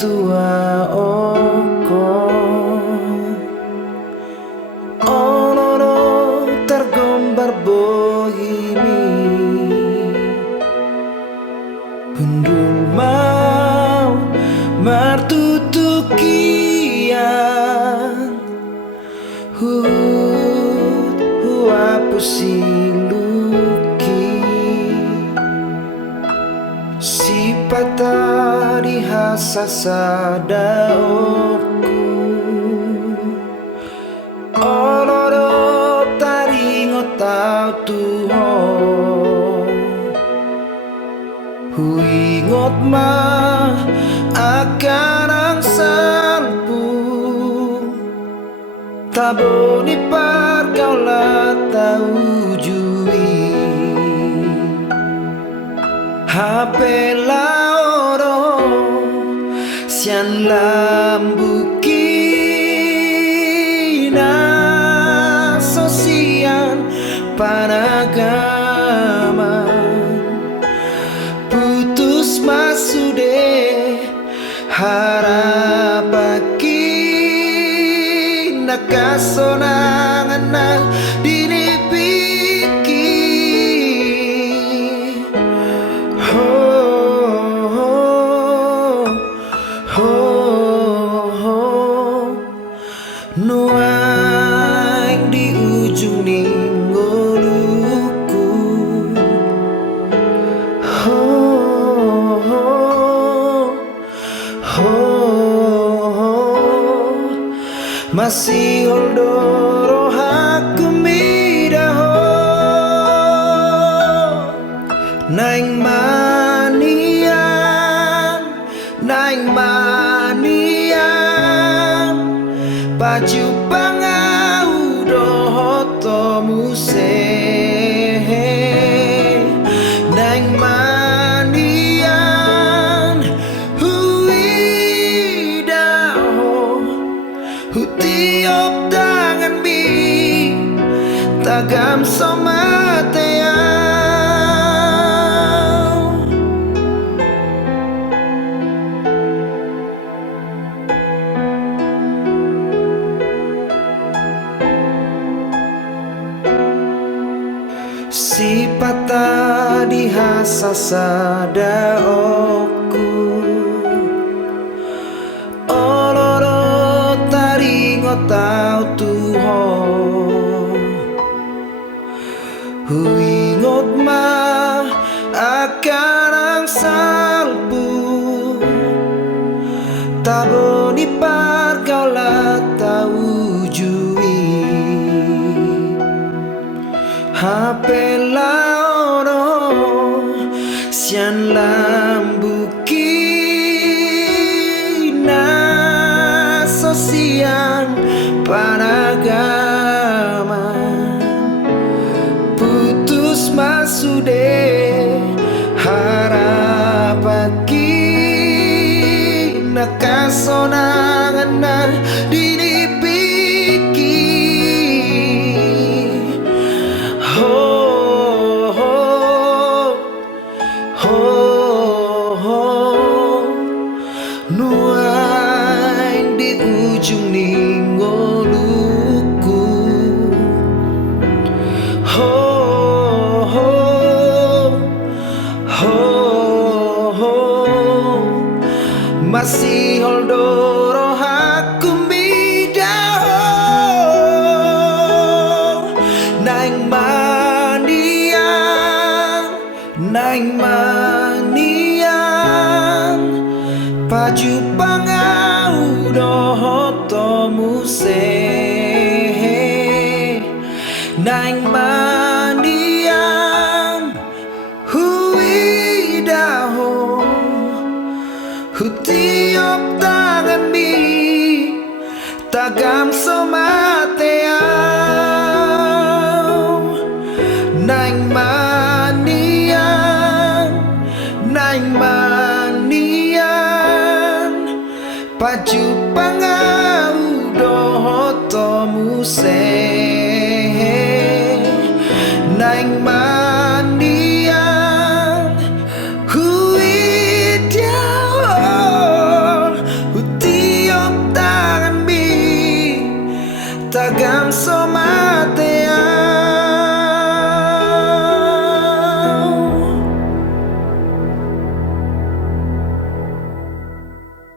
tua oko onoro tergombar bohimi Gundul mau martutukian pusiluki sipata dihasa daoku oloro taringo tau tuho huingot ma akan salpu taboni par kau la tau jui HP laoro sian lambuki na sosian panagaman putus masude harapaki nakasonangan na dinipiki ho ho ho ho nuang di ujung ninggoluku ho ho ho masih oldoro haku midaho naing manian baju pangau dohoto muse naing manian huidaho hutiop tangan mi tagam somateau sipata dihasa daoku oloro taringo tau tuho huingot ma akan salpu taboni par kau la tau jui HP laoro sian lambuki na sosian panagaman putus masude harapaki nakasonangan na dinipiki ho ho ho ho nuang di ujung ninggoluku ho ho ho ho masih oldoro haku midaho naing manian baju pangau dohoto muse naing manian huidaho hutiop tangan mi tagam somateau naing manian baju pangau dohoto muse naing manian huidaho langsung mati